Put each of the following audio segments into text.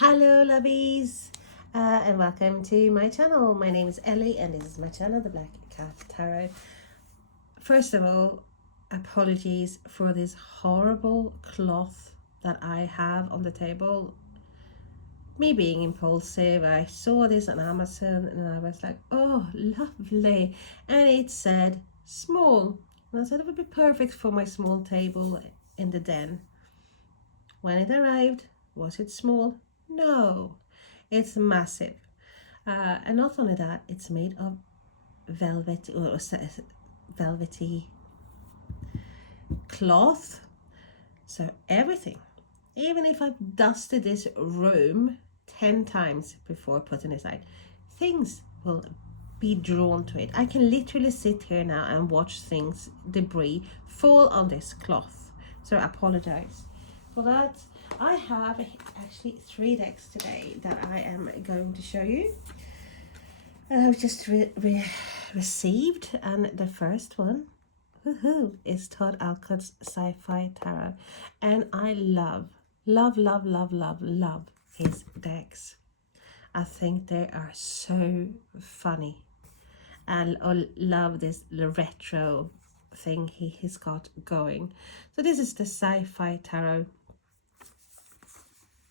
Hello lovies, and welcome to my channel. My name is Ellie and this is my channel, The Black Cat Tarot. First of all, apologies for this horrible cloth that I have on the table. Me being impulsive, I saw this on Amazon and I was like, oh lovely, and it said small, and I said it would be perfect for my small table in the den. When it arrived, was it small? No, it's massive. And not only that, it's made of velvety cloth. So everything, even if I've dusted this room 10 times before putting it aside, things will be drawn to it. I can literally sit here now and watch things, debris, fall on this cloth. So I apologize for that. I have actually 3 decks today that I am going to show you. I've just received, and the first one, woohoo, is Todd Alcott's Sci-Fi Tarot, and I love his decks. I think they are so funny. I love this retro thing he's got going. So this is the Sci-Fi Tarot,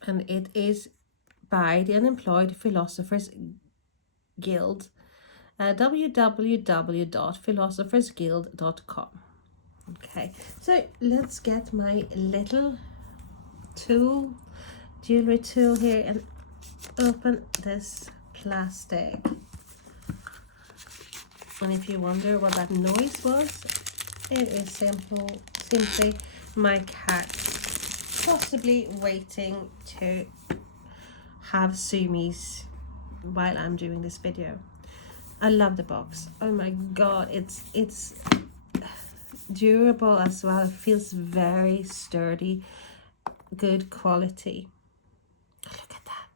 and it is by the Unemployed Philosophers Guild, www.philosophersguild.com. Okay, so let's get my little jewelry tool here and open this plastic. And if you wonder what that noise was, it is simply my cat possibly waiting to have zoomies while I'm doing this video. I love the box. Oh my god, it's durable as well. It feels very sturdy, good quality.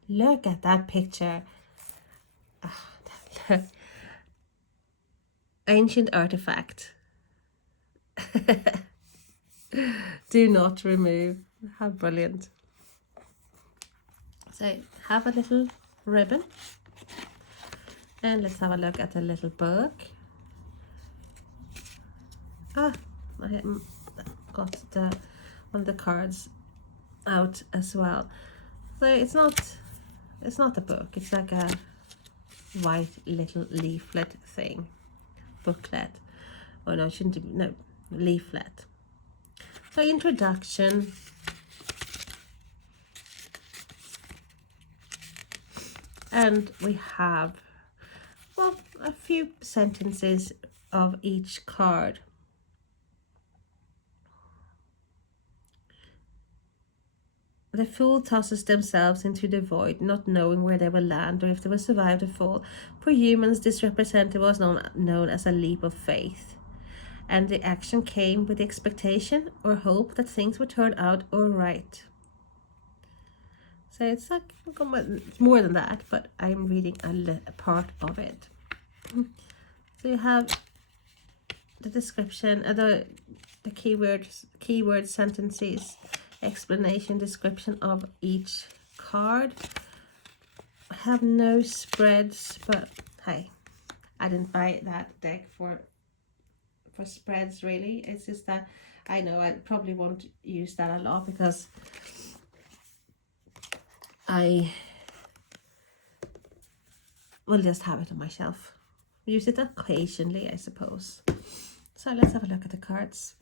Look at that picture. Oh, ancient artifact. Do not remove. How brilliant. So have a little ribbon, and let's have a look at the little book. I got one of the cards out as well. So it's not a book, it's like a white little leaflet thing, booklet. Oh no, it shouldn't be, no, leaflet. So introduction, and we have, well, a few sentences of each card. The fool tosses themselves into the void, not knowing where they will land or if they will survive the fall. For humans, this representative was known as a leap of faith. And the action came with the expectation or hope that things would turn out all right. So it's like more than that, but I'm reading a part of it. So you have the description, the keyword sentences, explanation, description of each card. I have no spreads, but hey, I didn't buy that deck for spreads really. It's just that I know I probably won't use that a lot because I will just have it on my shelf. Use it occasionally, I suppose. So let's have a look at the cards.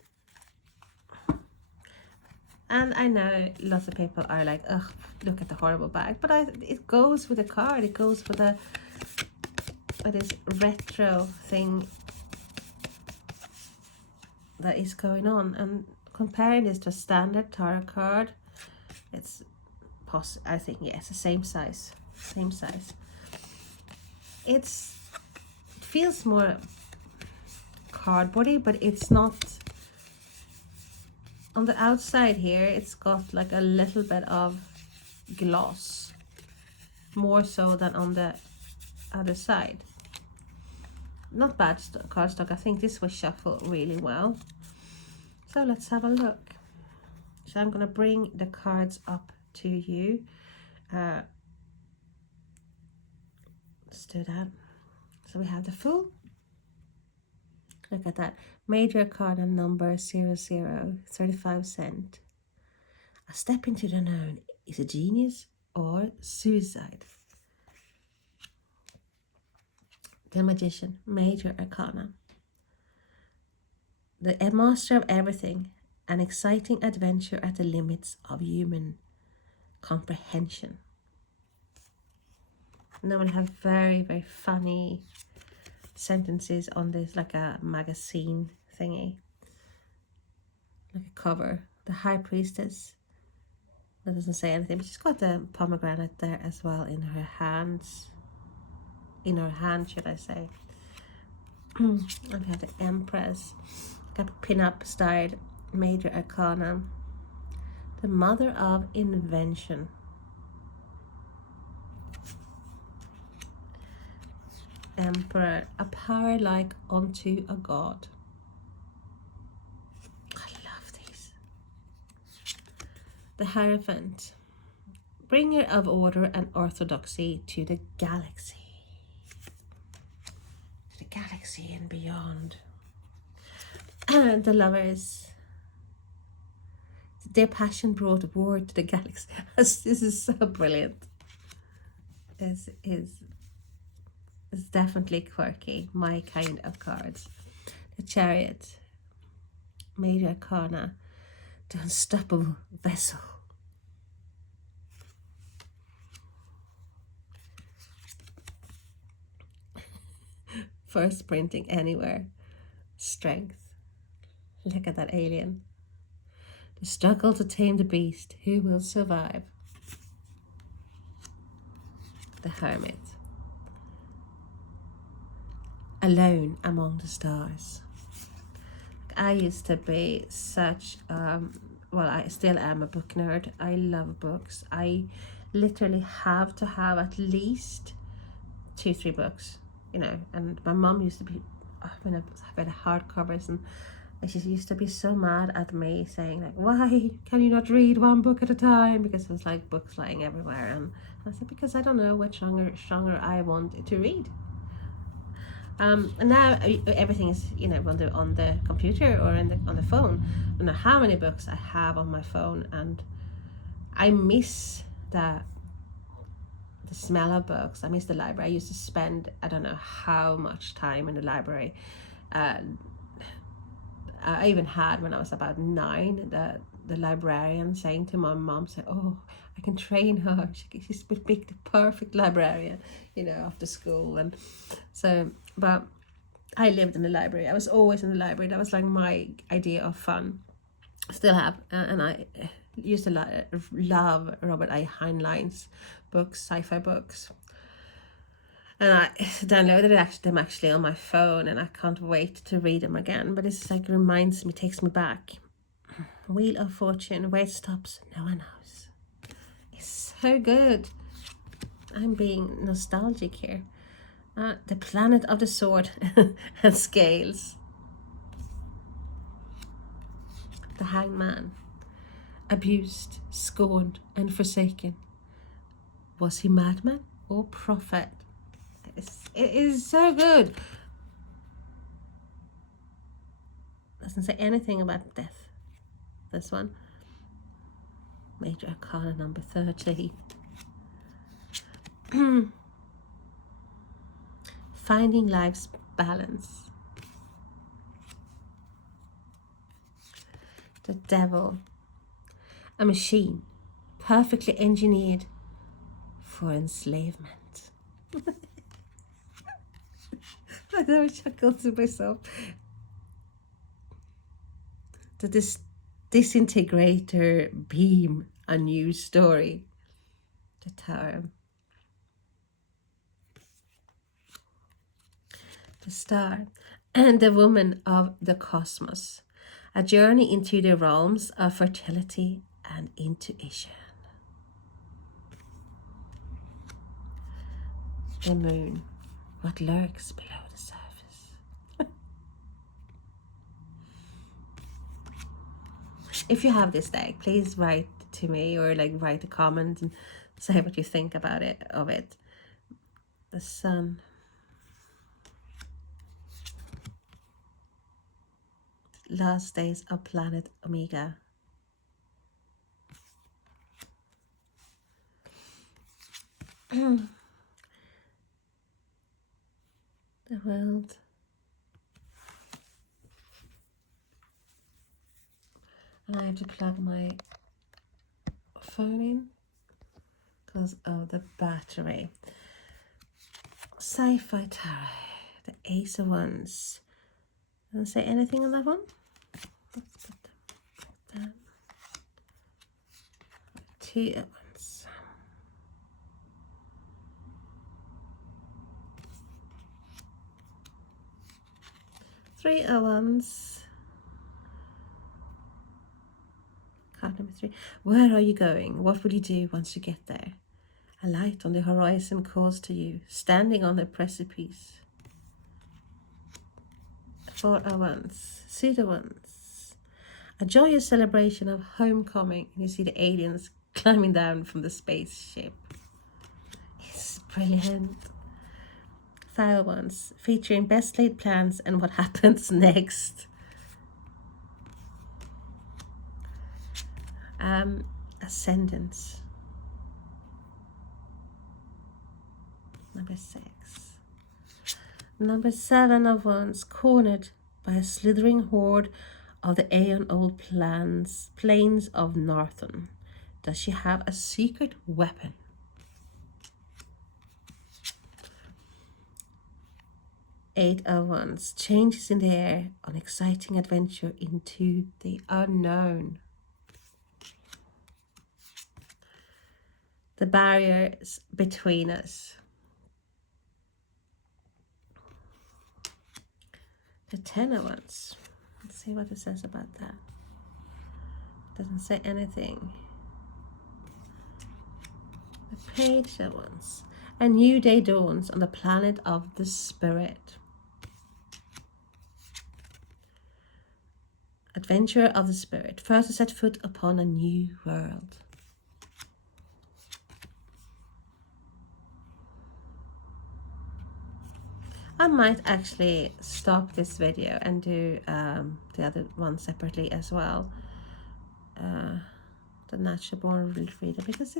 And I know lots of people are like, ugh, look at the horrible bag. But it goes with the card. It goes with this retro thing that is going on. And comparing this to a standard tarot card, it's I think, yes, the same size. It feels more cardboardy, but it's not. On the outside here, it's got like a little bit of gloss, more so than on the other side. Not bad cardstock. I think this will shuffle really well. So let's have a look. So I'm going to bring the cards up to you, Let's do that. So we have the Fool. Look at that. Major arcana number 00, 35 cent. A step into the unknown is a genius or suicide. The Magician, Major Arcana. The master of everything, an exciting adventure at the limits of human comprehension. And then we have very, very funny sentences on this, like a magazine thingy. Like a cover. The High Priestess. That doesn't say anything, but she's got the pomegranate there as well in her hands. In her hand, should I say. And we have the Empress. Got pin-up style, Major Arcana. The Mother of Invention. Emperor, a power like unto a god. I love these. The Hierophant, bringer of order and orthodoxy to the galaxy. To the galaxy and beyond. And the Lovers, their passion brought war to the galaxy. This is so brilliant. This is definitely quirky, my kind of cards. The Chariot, Major Arcana, the unstoppable vessel. First printing anywhere, Strength. Look at that alien. The struggle to tame the beast, who will survive? The Hermit, alone among the stars. I used to be such, well, I still am a book nerd. I love books. I literally have to have at least 2-3 books, you know. And my mom used to be, when I had hardcovers, and she used to be so mad at me, saying like, why can you not read one book at a time? Because it was like books lying everywhere. And I said, because I don't know what genre I want to read. And now everything is, you know, on the computer or on the phone. I don't know how many books I have on my phone, and I miss the smell of books. I miss the library. I used to spend, I don't know how much time in the library. I even had, when I was about 9, the librarian saying to my mom, said, oh, I can train her. She's the perfect librarian, you know, after school. And so, but I lived in the library. I was always in the library. That was like my idea of fun. Still have. And I used to love Robert I. Heinlein's books, sci-fi books. And I downloaded them actually on my phone, and I can't wait to read them again. But it's like reminds me, takes me back. Wheel of Fortune, where it stops, no one knows. It's so good. I'm being nostalgic here. The Planet of the Sword and Scales. The Hangman, abused, scorned, and forsaken. Was he madman or prophet? It is so good. Doesn't say anything about death. This one. Major Arcana number 30. Finding life's balance. The Devil. A machine perfectly engineered for enslavement. I never chuckled to myself. The disintegrator beam, a new story. The Tower. The Star. And the Woman of the Cosmos. A journey into the realms of fertility and intuition. The Moon. What lurks below the surface. If you have this deck, please write to me, or like write a comment and Say what you think about it, of it. The Sun. Last days of planet Omega. The world. And I have to plug my phone in because of the battery. Sci-Fi tarot. The Ace of Wands. Doesn't say anything on that one. Let's put that. Two of Wands. Three of Wands. Card number 3. Where are you going? What will you do once you get there? A light on the horizon calls to you, standing on the precipice. 4 of Wands. Suit of Wands. A joyous celebration of homecoming. And you see the aliens climbing down from the spaceship. It's brilliant. 5 of Wands. Featuring best laid plans and what happens next. Ascendants. Number 6. Number 7 of Wands, cornered by a slithering horde of the aeon-old plains of Narthon. Does she have a secret weapon? 8 of Wands, changes in the air, an exciting adventure into the unknown. The barriers between us. The 10 of Wands. Let's see what it says about that. Doesn't say anything. The Page of Wands. A new day dawns on the planet of the spirit. Adventure of the spirit. First to set foot upon a new world. I might actually stop this video and do the other one separately as well. The Natural Born Reader, because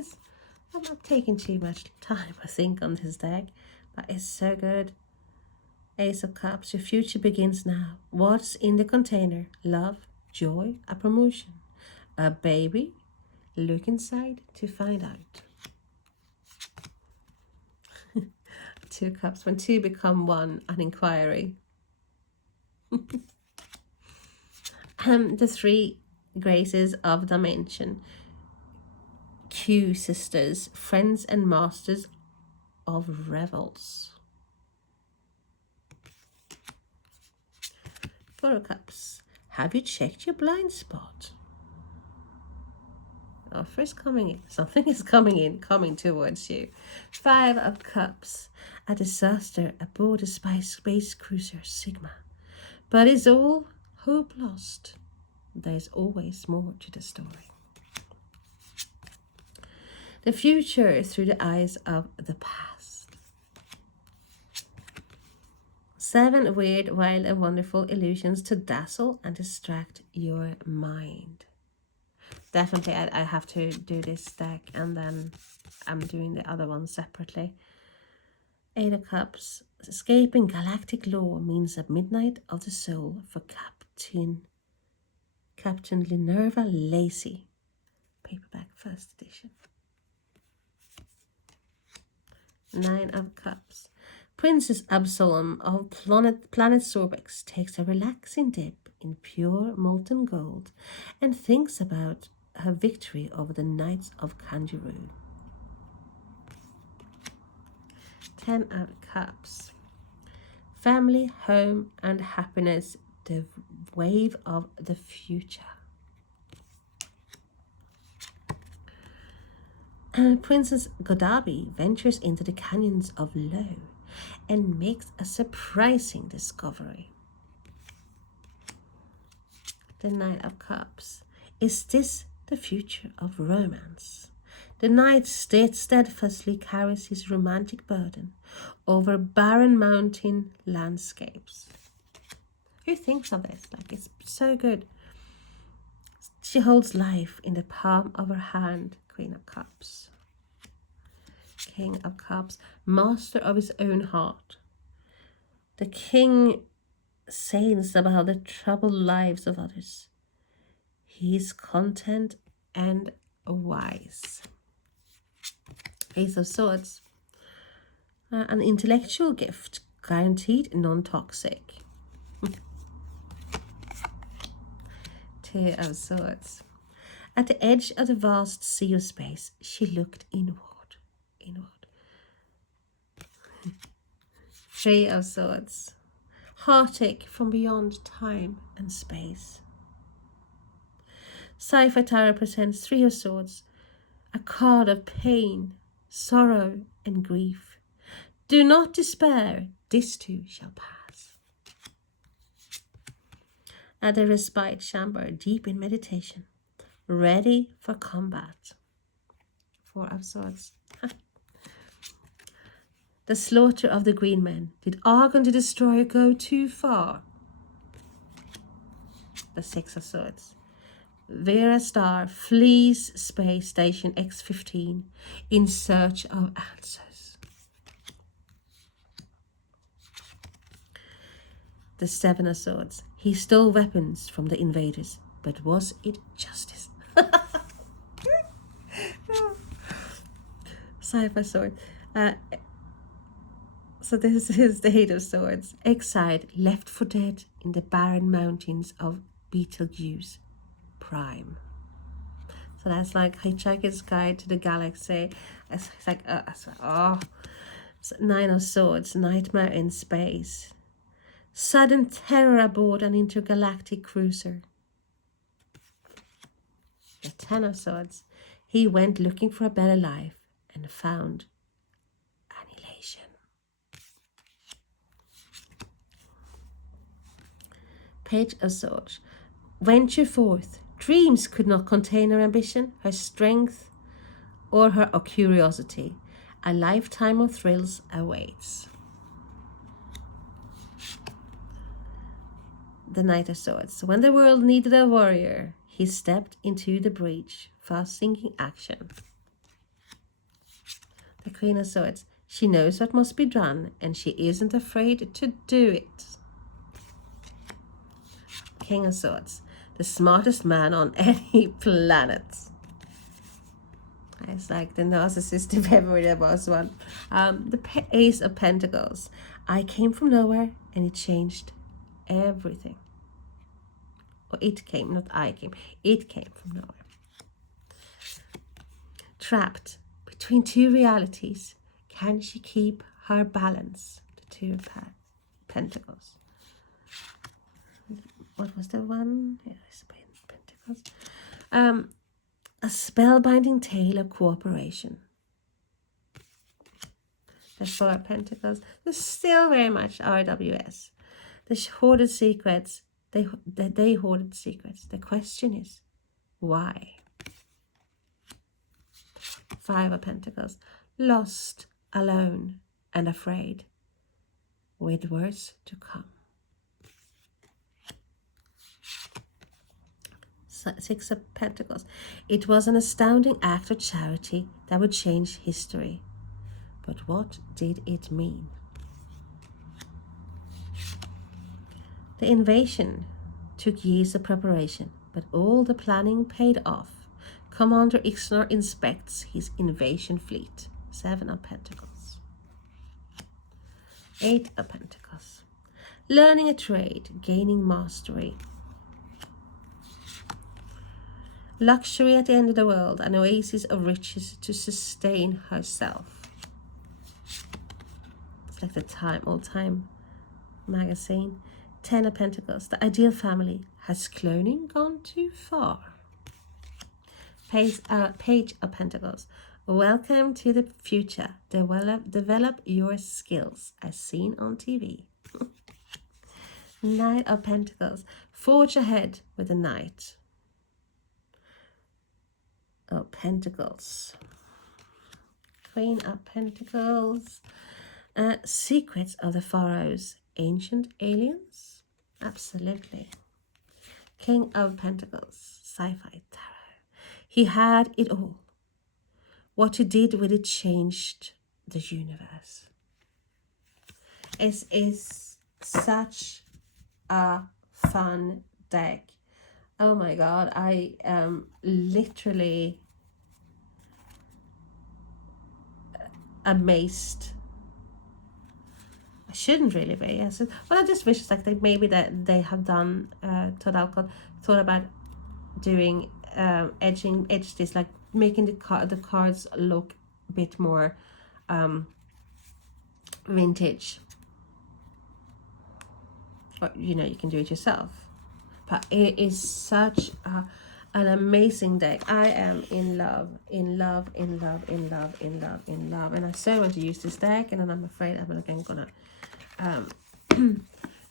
I'm not taking too much time, I think, on this deck. But it's so good. Ace of Cups, your future begins now. What's in the container? Love, joy, a promotion, a baby? Look inside to find out. 2 cups. When 2 become 1, an inquiry. The 3 graces of dimension. Q sisters, friends and masters of revels. 4 of Cups. Have you checked your blind spot? Offer is coming in. Something is coming towards you. 5 of Cups. A disaster aboard a space cruiser Sigma. But is all hope lost? There's always more to the story. The future through the eyes of the past. 7 weird, wild and wonderful illusions to dazzle and distract your mind. Definitely I have to do this deck, and then I'm doing the other one separately. 8 of Cups. Escaping galactic law means a midnight of the soul for Captain Minerva Lacey. Paperback, first edition. 9 of Cups. Princess Absalom of planet Sorbex takes a relaxing dip in pure molten gold and thinks about her victory over the Knights of Kangaroo. 10 of Cups. Family, home and happiness, the wave of the future. Princess Godabi ventures into the canyons of Lo and makes a surprising discovery. The Knight of Cups. Is this the future of romance? The knight steadfastly carries his romantic burden over barren mountain landscapes. Who thinks of this? Like, it's so good. She holds life in the palm of her hand. Queen of Cups. King of Cups, master of his own heart. The king sails about the troubled lives of others. He is content and wise. Ace of Swords. An intellectual gift, guaranteed non-toxic. Two of Swords. At the edge of the vast sea of space, she looked inward. Three of Swords. Heartache from beyond time and space. Sci-Fi Tarot presents Three of Swords, a card of pain, sorrow, and grief. Do not despair, this too shall pass. At the respite chamber, deep in meditation, ready for combat. Four of Swords. The slaughter of the green men. Did Argon the Destroyer go too far? The Six of Swords. Vera Star flees Space Station X-15 in search of answers. The Seven of Swords. He stole weapons from the invaders, but was it justice? Sci-Fi Sword. So this is the Eight of Swords. Exiled, left for dead in the barren mountains of Betelgeuse Prime. So that's like Hitchhiker's Guide to the Galaxy. It's like, So Nine of Swords, nightmare in space. Sudden terror aboard an intergalactic cruiser. The Ten of Swords. He went looking for a better life and found annihilation. Page of Swords. Venture forth. Dreams could not contain her ambition, her strength, or her curiosity. A lifetime of thrills awaits. The Knight of Swords. When the world needed a warrior, he stepped into the breach, fast-sinking action. The Queen of Swords. She knows what must be done, and she isn't afraid to do it. King of Swords. The smartest man on any planet. It's like the narcissist if ever there was one. The Ace of Pentacles. I came from nowhere and it changed everything. Or it came, not I came. It came from nowhere. Trapped between two realities. Can she keep her balance? The Two of Pentacles. What was the one? Yes, Pentacles. A spellbinding tale of cooperation. The Four of Pentacles. There's still very much RWS. The hoarded secrets. They hoarded secrets. The question is, why? Five of Pentacles. Lost, alone, and afraid. With worse to come. Six of Pentacles. It was an astounding act of charity that would change history. But what did it mean? The invasion took years of preparation, but all the planning paid off. Commander Ixnar inspects his invasion fleet. Seven of Pentacles. Eight of Pentacles. Learning a trade, gaining mastery. Luxury at the end of the world, an oasis of riches to sustain herself. It's like the old-time magazine. Ten of Pentacles. The ideal family. Has cloning gone too far? Page of Pentacles. Welcome to the future. Develop your skills as seen on TV. Knight of Pentacles. Forge ahead with the Knight of Pentacles. Queen of Pentacles. Secrets of the Pharaohs. Ancient aliens? Absolutely. King of Pentacles. Sci-Fi tarot. He had it all. What he did with it changed the universe. It is such a fun deck. Oh my god, I am literally amazed. I shouldn't really be. Yes, but I just wish it's like that they have done. Todd Alcott thought about doing edge this, like making the cards look a bit more vintage. Or, you know, you can do it yourself. But it is such an amazing deck. I am in love, in love, in love, in love, in love, in love. And I so want to use this deck, and then I'm afraid I'm gonna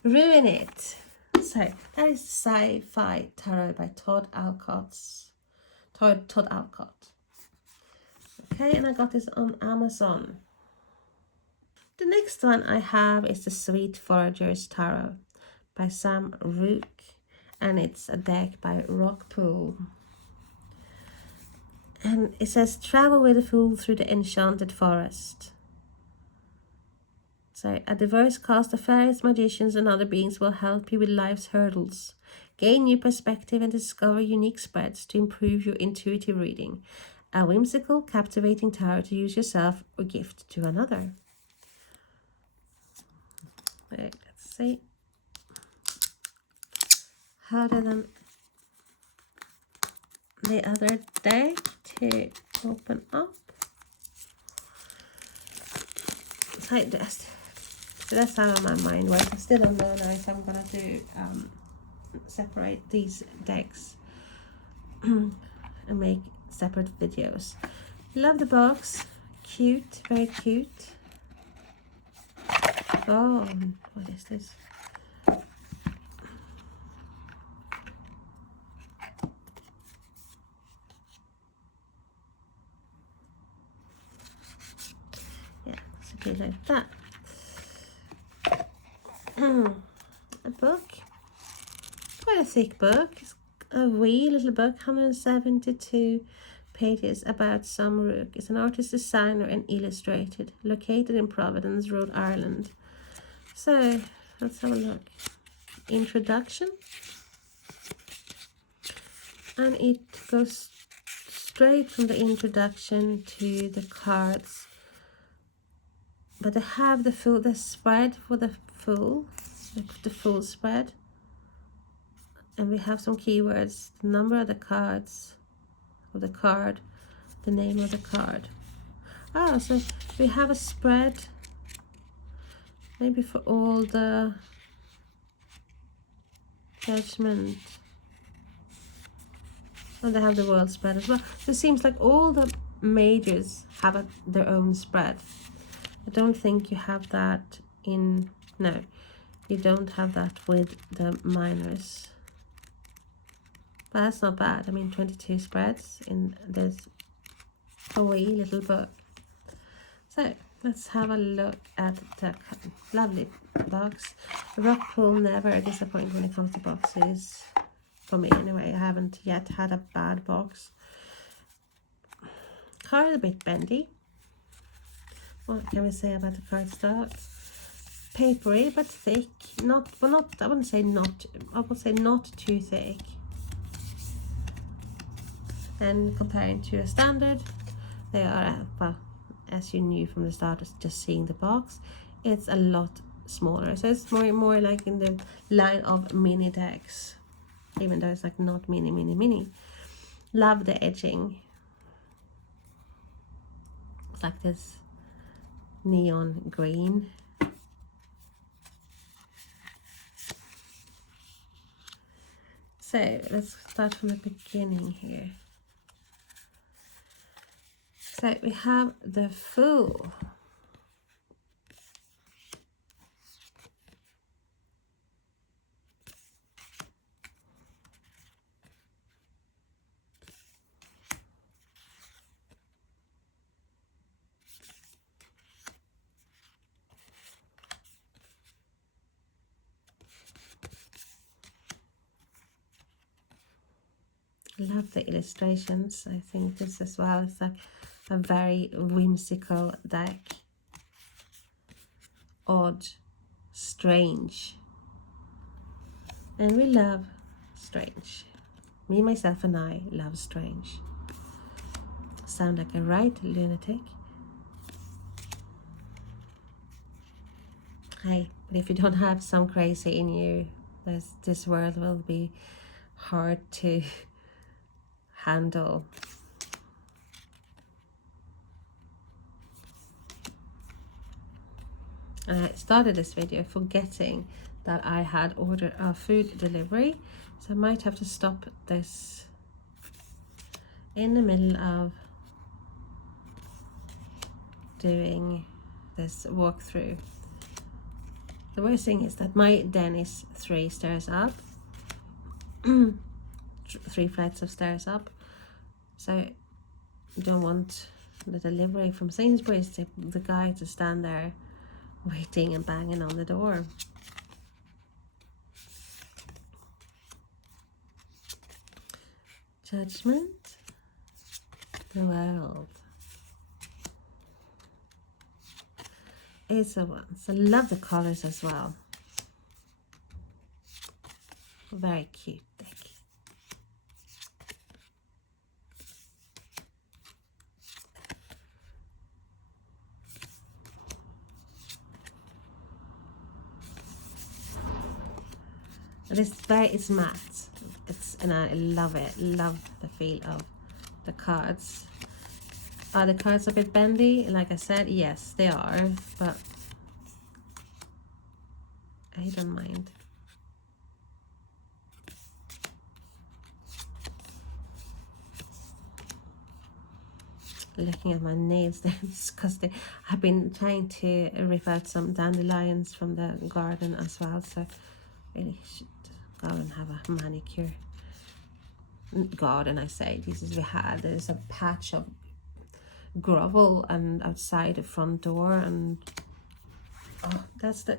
ruin it. So that is Sci-Fi Tarot by Todd Alcott. Todd Alcott. Okay, and I got this on Amazon. The next one I have is the Sweet Foragers Tarot by Rook, and it's a deck by Rook. And it says, travel with a fool through the enchanted forest. So, a diverse cast of fairies, magicians, and other beings will help you with life's hurdles. Gain new perspective and discover unique spreads to improve your intuitive reading. A whimsical, captivating tarot to use yourself or gift to another. Right, let's see. Harder than the other deck to open up. So that's how my mind works. I still don't know now if I'm gonna do separate these decks and make separate videos. Love the box. Cute, very cute. Oh, what is this? Yeah, it's a bit like that. A book. Quite a thick book. It's a wee little book, 172 pages, about some Rook. It's an artist, designer, and illustrated, located in Providence, Rhode Island. So let's have a look. Introduction, and it goes straight from the introduction to the cards. But they have the spread for the full spread. And we have some keywords, the number of the cards, of the card, the name of the card. Oh, so we have a spread, maybe for all the judgment. And they have the world spread as well. So it seems like all the majors have their own spread. I don't think you have that in, no, you don't have that with the minors. But that's not bad. I mean, 22 spreads in this wee little book. So let's have a look at the lovely box. Rook never disappoint when it comes to boxes. For me anyway, I haven't yet had a bad box. Card a bit bendy. What can we say about the cardstock? Papery but thick. I wouldn't say not. I would say not too thick. And comparing to a standard, they are, well, as you knew from the start, just seeing the box, it's a lot smaller. So it's more like in the line of mini decks, even though it's like not mini. Love the edging. It's like this neon green. So let's start from the beginning here. So we have the Fool. I love the illustrations. I think this as well is like a very whimsical deck. Odd, strange. And we love strange. Me, myself, and I love strange. Sound like a right lunatic. Hey, but if you don't have some crazy in you, this world will be hard to handle. And I started this video forgetting that I had ordered a food delivery, so I might have to stop this in the middle of doing this walkthrough. The worst thing is that my den is 3 stairs up, 3 flights of stairs up, so I don't want the delivery from Sainsbury's the guy to stand there waiting and banging on the door. Judgment, the world. It's a one. So I love the colors as well. Very cute deck. It's matte. And I love it. Love the feel of the cards. Are the cards a bit bendy? Like I said, yes, they are, but I don't mind. Looking at my nails, they're disgusting. I've been trying to rip out some dandelions from the garden as well, so really should go and have a manicure. Garden, I say. There's a patch of gravel and outside the front door, and oh, that's the